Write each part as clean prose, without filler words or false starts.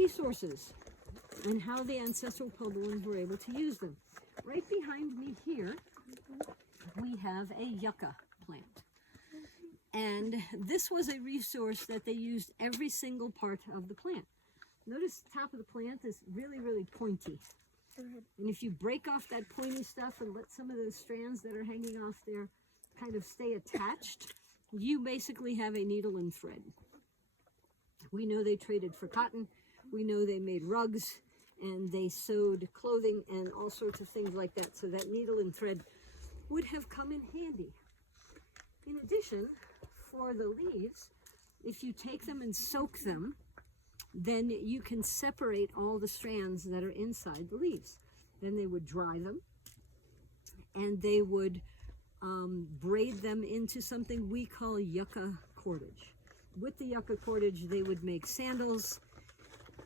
resources and how the ancestral Puebloans were able to use them. Right behind me here, we have a yucca plant. And this was a resource that they used every single part of the plant. Notice the top of the plant is really, really pointy. And if you break off that pointy stuff and let some of those strands that are hanging off there kind of stay attached, you basically have a needle and thread. We know they traded for cotton. We know they made rugs and they sewed clothing and all sorts of things like that. So that needle and thread would have come in handy. In addition, for the leaves, if you take them and soak them, then you can separate all the strands that are inside the leaves. Then they would dry them and they would braid them into something we call yucca cordage. With the yucca cordage, they would make sandals,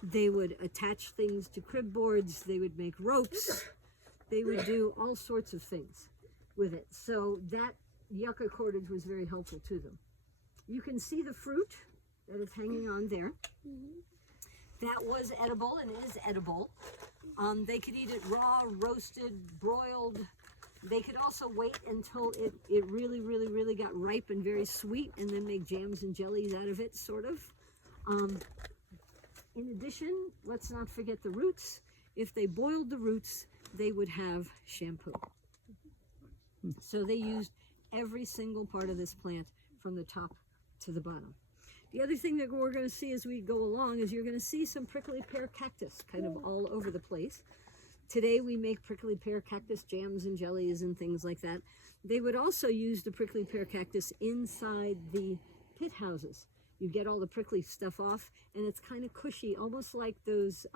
they would attach things to crib boards, they would make ropes, they would do all sorts of things with it. So that yucca cordage was very helpful to them. You can see the fruit that is hanging on there. That was edible and is edible. They could eat it raw, roasted, broiled. They could also wait until it really, really, really got ripe and very sweet and then make jams and jellies out of it, sort of. In addition, let's not forget the roots. If they boiled the roots, they would have shampoo. So they used every single part of this plant from the top to the bottom. The other thing that we're going to see as we go along is you're going to see some prickly pear cactus kind of all over the place. Today we make prickly pear cactus jams and jellies and things like that. They would also use the prickly pear cactus inside the pit houses. You get all the prickly stuff off and it's kind of cushy, almost like those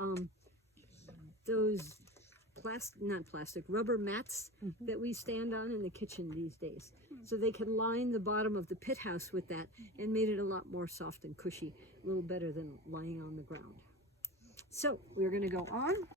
rubber mats that we stand on in the kitchen these days. So they could line the bottom of the pit house with that and made it a lot more soft and cushy, a little better than lying on the ground. So we're going to go on.